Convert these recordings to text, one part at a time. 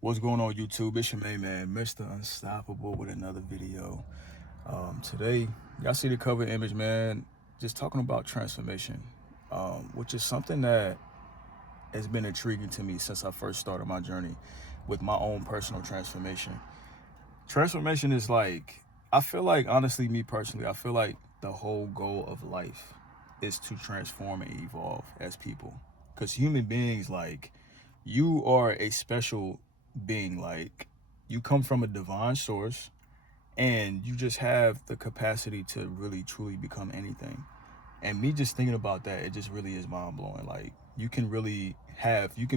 What's going on, YouTube? It's your main man, Mr. Unstoppable, with another video. Today, y'all see the cover image, man. Just talking about transformation, which is something that has been intriguing to me since I first started my journey with my own personal transformation. Transformation is like, I feel like, honestly, me personally, I feel like the whole goal of life is to transform and evolve as people. Because human beings, like, you are a special being. Like, you come from a divine source and you just have the capacity to really truly become anything. And me just thinking about that, it just really is mind blowing. Like, you can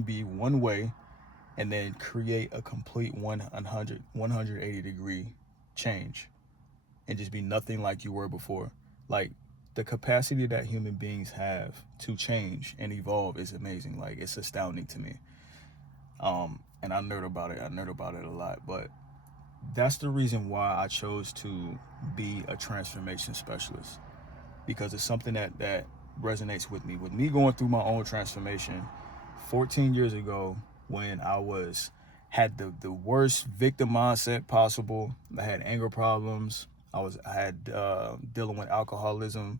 be one way and then create a complete 180 degree change and just be nothing like you were before. Like, the capacity that human beings have to change and evolve is amazing. Like, it's astounding to me. And I nerd about it. I nerd about it a lot. But that's the reason why I chose to be a transformation specialist, because it's something that resonates with me. With me going through my own transformation 14 years ago, when had the worst victim mindset possible. I had anger problems. I had dealing with alcoholism,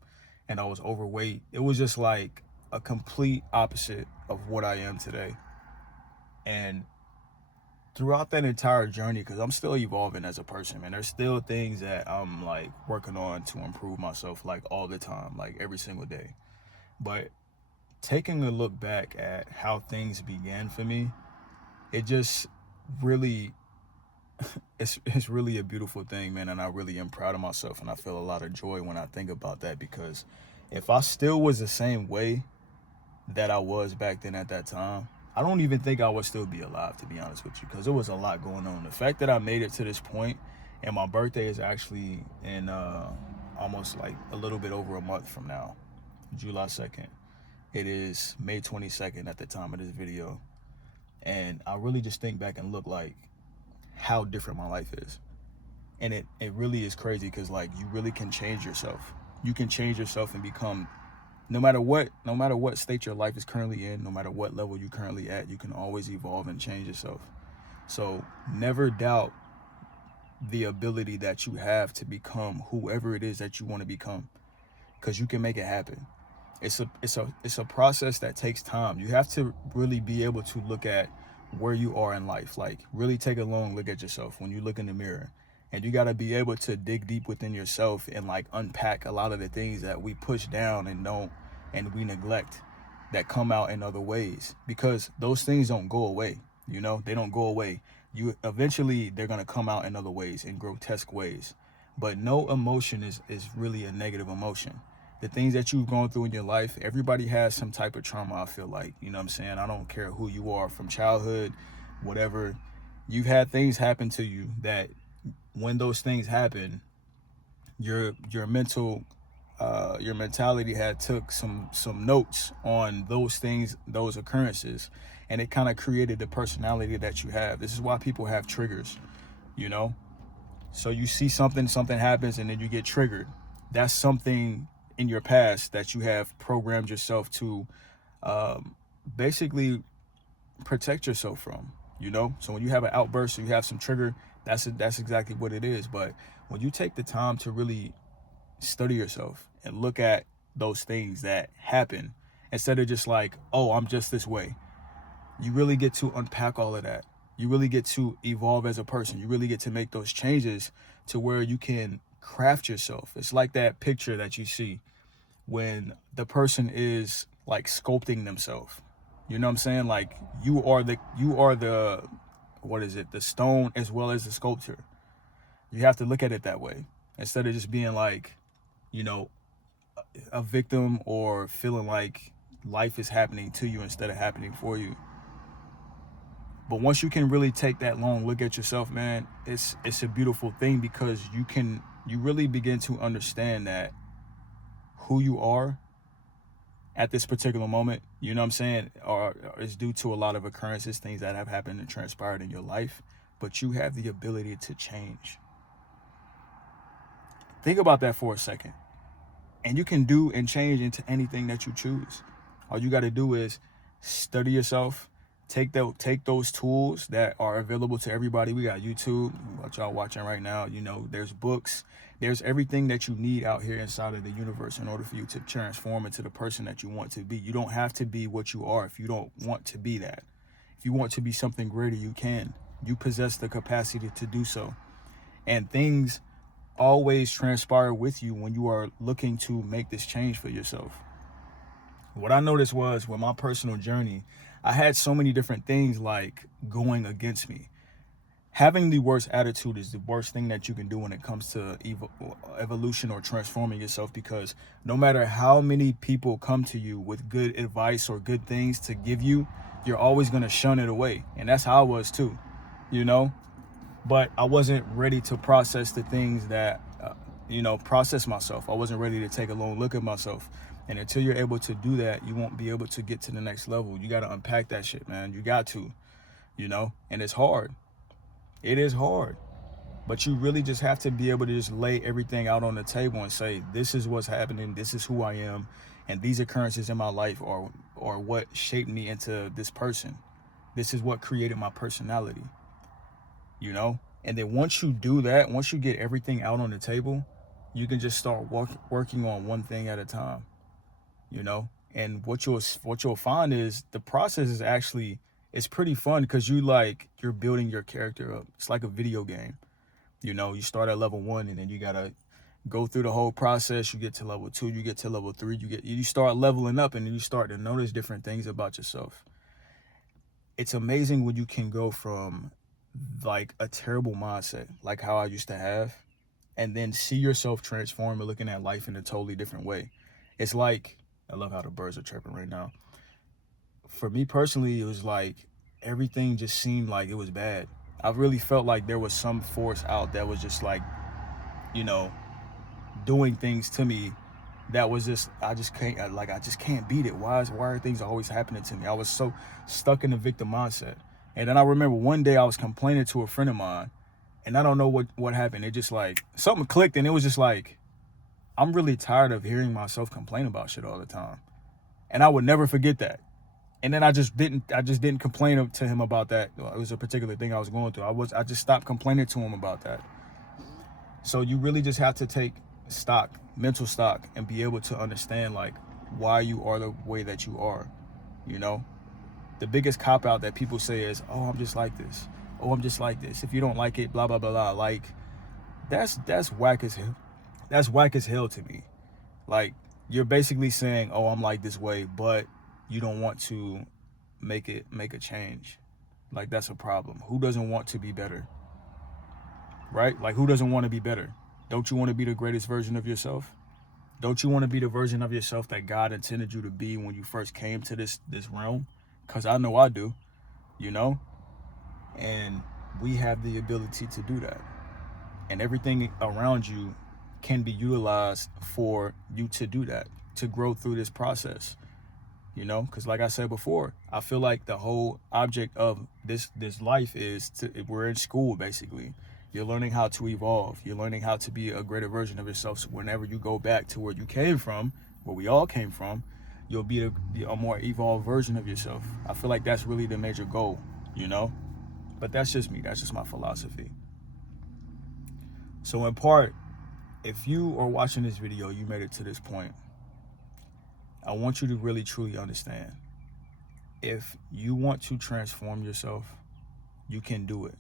and I was overweight. It was just like a complete opposite of what I am today. And throughout that entire journey, because I'm still evolving as a person, man, there's still things that I'm like working on to improve myself, like all the time, like every single day. But taking a look back at how things began for me, it just really it's really a beautiful thing, man. And I really am proud of myself, and I feel a lot of joy when I think about that, because if I still was the same way that I was back then at that time, I don't even think I would still be alive, to be honest with you, because there was a lot going on. The fact that I made it to this point, and my birthday is actually in almost like a little bit over a month from now, July 2nd. It is May 22nd at the time of this video. And I really just think back and look like how different my life is. And it really is crazy, because like, you really can change yourself. You can change yourself and become, no matter what state your life is currently in, no matter what level you're currently at, you can always evolve and change yourself. So never doubt the ability that you have to become whoever it is that you want to become, because you can make it happen. It's a process that takes time. You have to really be able to look at where you are in life. Like, really take a long look at yourself when you look in the mirror. And you got to be able to dig deep within yourself and like unpack a lot of the things that we push down and we neglect, that come out in other ways, because those things don't go away. They don't go away. You eventually, they're going to come out in other ways, in grotesque ways. But no emotion is really a negative emotion. The things that you've gone through in your life, everybody has some type of trauma, I feel like. You know what I'm saying? I don't care who you are, from childhood, whatever. You've had things happen to you that, when those things happen, your mentality had took some notes on those things, those occurrences, and it kind of created the personality that you have. This is why people have triggers, you know? So you see something happens, and then you get triggered. That's something in your past that you have programmed yourself to basically protect yourself from. So when you have an outburst, or you have some trigger, that's exactly what it is. But when you take the time to really study yourself and look at those things that happen, instead of just like, oh, I'm just this way, you really get to unpack all of that. You really get to evolve as a person. You really get to make those changes to where you can craft yourself. It's like that picture that you see when the person is like sculpting themselves. You know what I'm saying? Like, you are the what is it? The stone as well as the sculpture. You have to look at it that way, instead of just being like, you know, a victim, or feeling like life is happening to you instead of happening for you. But once you can really take that long look at yourself, man, it's a beautiful thing, because you really begin to understand that who you are at this particular moment, you know what I'm saying, is due to a lot of occurrences, things that have happened and transpired in your life, but you have the ability to change. Think about that for a second. And you can do and change into anything that you choose. All you got to do is study yourself, take those tools that are available to everybody. We got YouTube, what y'all watching right now. You know, there's books, there's everything that you need out here inside of the universe in order for you to transform into the person that you want to be. You don't have to be what you are if you don't want to be that. If you want to be something greater, you can. You possess the capacity to do so. And things always transpire with you when you are looking to make this change for yourself. What I noticed was with my personal journey, I had so many different things like going against me. Having the worst attitude is the worst thing that you can do when it comes to evolution or transforming yourself, because no matter how many people come to you with good advice or good things to give you, you're always going to shun it away. And that's how I was too, you know, but I wasn't ready to process the things that, process myself. I wasn't ready to take a long look at myself. And until you're able to do that, you won't be able to get to the next level. You got to unpack that shit, man. You got to, and it's hard. It is hard, but you really just have to be able to just lay everything out on the table and say, this is what's happening. This is who I am. And these occurrences in my life are what shaped me into this person. This is what created my personality, And then once you do that, once you get everything out on the table, you can just start working on one thing at a time, And what you'll find is the process is actually, it's pretty fun because you're building your character up. It's like a video game. You start at level 1 and then you gotta go through the whole process. You get to level 2, you get to level 3, you start leveling up, and then you start to notice different things about yourself. It's amazing when you can go from like a terrible mindset, like how I used to have, and then see yourself transform and looking at life in a totally different way. It's like, I love how the birds are chirping right now. For me personally, it was like everything just seemed like it was bad. I really felt like there was some force out that was just like, doing things to me that was just, I just can't beat it. Why are things always happening to me? I was so stuck in the victim mindset. And then I remember one day I was complaining to a friend of mine, and I don't know what happened. It just like something clicked, and it was just like, I'm really tired of hearing myself complain about shit all the time. And I would never forget that. And then I just didn't complain to him about that. It was a particular thing I was going through. I just stopped complaining to him about that. So you really just have to take stock, mental stock, and be able to understand like why you are the way that you are. The biggest cop out that people say is, oh, I'm just like this. Oh, I'm just like this. If you don't like it, blah, blah, blah, blah. Like, that's whack as hell. That's whack as hell to me. Like, you're basically saying, oh, I'm like this way, but you don't want to make a change. Like, that's a problem. Who doesn't want to be better? Right? Like, who doesn't want to be better? Don't you want to be the greatest version of yourself? Don't you want to be the version of yourself that God intended you to be when you first came to this realm? Because I know I do, And we have the ability to do that. And everything around you can be utilized for you to do that, to grow through this process. Because like I said before, I feel like the whole object of this life is we're in school, basically. You're learning how to evolve. You're learning how to be a greater version of yourself. So whenever you go back to where you came from, where we all came from, you'll be a more evolved version of yourself. I feel like that's really the major goal, But that's just me. That's just my philosophy. So in part, if you are watching this video, you made it to this point, I want you to really truly understand. If you want to transform yourself, you can do it.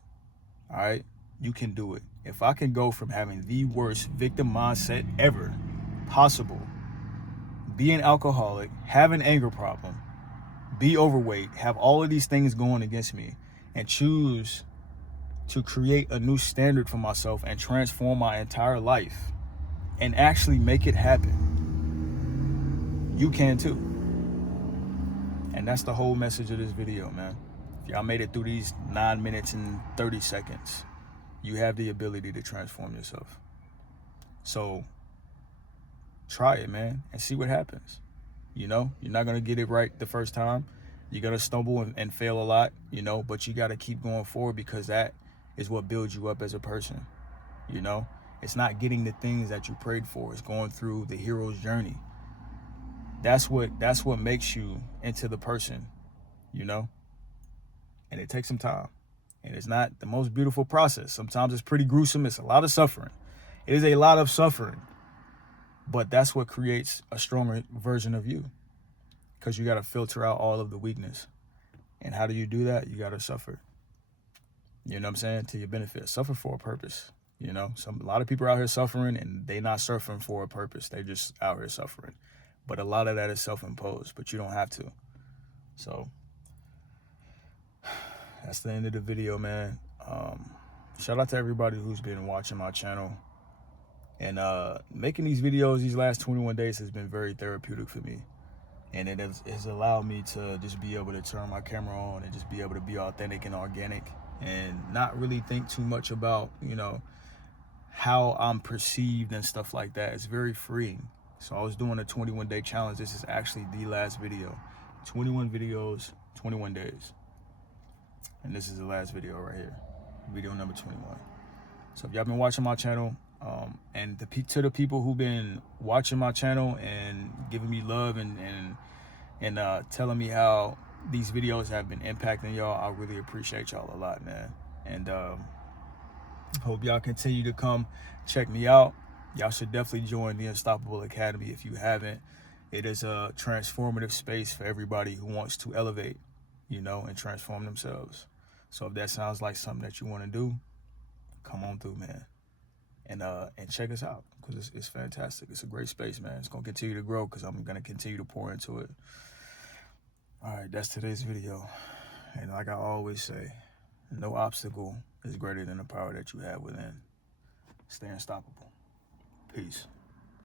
All right? You can do it. If I can go from having the worst victim mindset ever possible, be an alcoholic, have an anger problem, be overweight, have all of these things going against me, and choose to create a new standard for myself and transform my entire life and actually make it happen, you can too. And that's the whole message of this video, man. If y'all made it through these 9 minutes and 30 seconds, you have the ability to transform yourself. So try it, man, and see what happens. You're not going to get it right the first time. You're going to stumble and fail a lot, but you got to keep going forward, because that is what builds you up as a person. It's not getting the things that you prayed for. It's going through the hero's journey. That's what makes you into the person, and it takes some time. And it's not the most beautiful process. Sometimes it's pretty gruesome. It's a lot of suffering. It is a lot of suffering. But that's what creates a stronger version of you, because you got to filter out all of the weakness. And how do you do that? You got to suffer. You know what I'm saying? To your benefit. Suffer for a purpose. You know, a lot of people are out here suffering, and they not suffering for a purpose. They just out here suffering. But a lot of that is self-imposed, but you don't have to. So that's the end of the video, man. Shout out to everybody who's been watching my channel. And making these videos these last 21 days has been very therapeutic for me. And it has allowed me to just be able to turn my camera on and just be able to be authentic and organic and not really think too much about, you know, how I'm perceived and stuff like that. It's very freeing. So I was doing a 21-day challenge. This is actually the last video. 21 videos, 21 days. And this is the last video right here. Video number 21. So if y'all been watching my channel, and to the people who've been watching my channel and giving me love and telling me how these videos have been impacting y'all, I really appreciate y'all a lot, man. And hope y'all continue to come check me out. Y'all should definitely join the Unstoppable Academy if you haven't. It is a transformative space for everybody who wants to elevate, you know, and transform themselves. So if that sounds like something that you want to do, come on through, man. And check us out, because it's fantastic. It's a great space, man. It's going to continue to grow because I'm going to continue to pour into it. All right, that's today's video. And like I always say, no obstacle is greater than the power that you have within. Stay unstoppable. Peace.